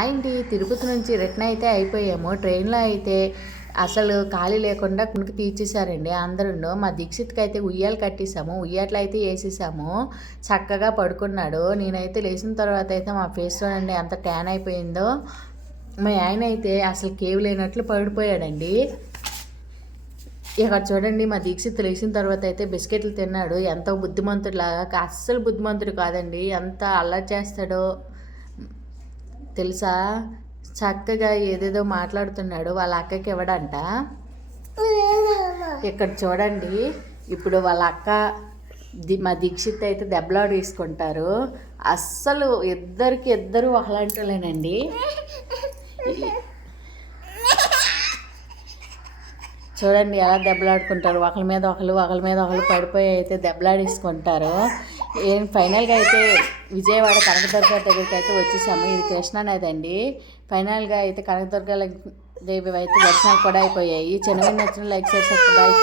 ఏంటి? తిరుపతి నుంచి రిటర్న్ అయితే అయిపోయాము. ట్రైన్లో అయితే అసలు ఖాళీ లేకుండా కునికి తీర్చేశారండి అందరూ. మా దీక్షిత్కి అయితే ఉయ్యాలు కట్టేసాము ఉయ్యాట్లు అయితే వేసేసాము. చక్కగా పడుకున్నాడు. నేనైతే లేచిన తర్వాత అయితే మా ఫేస్ చూడండి ఎంత ట్యాన్ అయిపోయిందో. మా ఆయన అయితే అసలు కేవ్ లేనట్లు పడిపోయాడండి. ఇక్కడ చూడండి మా దీక్షిత్ లేచిన తర్వాత అయితే బిస్కెట్లు తిన్నాడు. ఎంతో బుద్ధిమంతుడిలాగా అస్సలు బుద్ధిమంతుడు కాదండి. ఎంత అల్లరి చేస్తాడో. తెలుసా? చక్కగా ఏదేదో మాట్లాడుతున్నాడు. వాళ్ళ అక్కకి ఇవ్వడంట ఇక్కడ చూడండి. ఇప్పుడు వాళ్ళ అక్క ది మా దీక్షిత్ అయితే దెబ్బలాడు తీసుకుంటారు. అస్సలు ఇద్దరికి ఇద్దరు ఒకలాంటిలేనండి చూడండి ఎలా దెబ్బలాడుకుంటారు. ఒకరి మీద ఒకరు ఒకరి మీద ఒకరు పడిపోయి అయితే దెబ్బలాడేసుకుంటారు. ఏం ఫైనల్గా అయితే విజయవాడ కనకదుర్గ దగ్గరికి అయితే వచ్చేసాము. ఇది కృష్ణానది అండి ఫైనల్గా అయితే కనకదుర్గ దేవి అయితే దర్శనాలు కూడా అయిపోయాయి. చిన్న నచ్చిన లైక్ చేసి బాయ్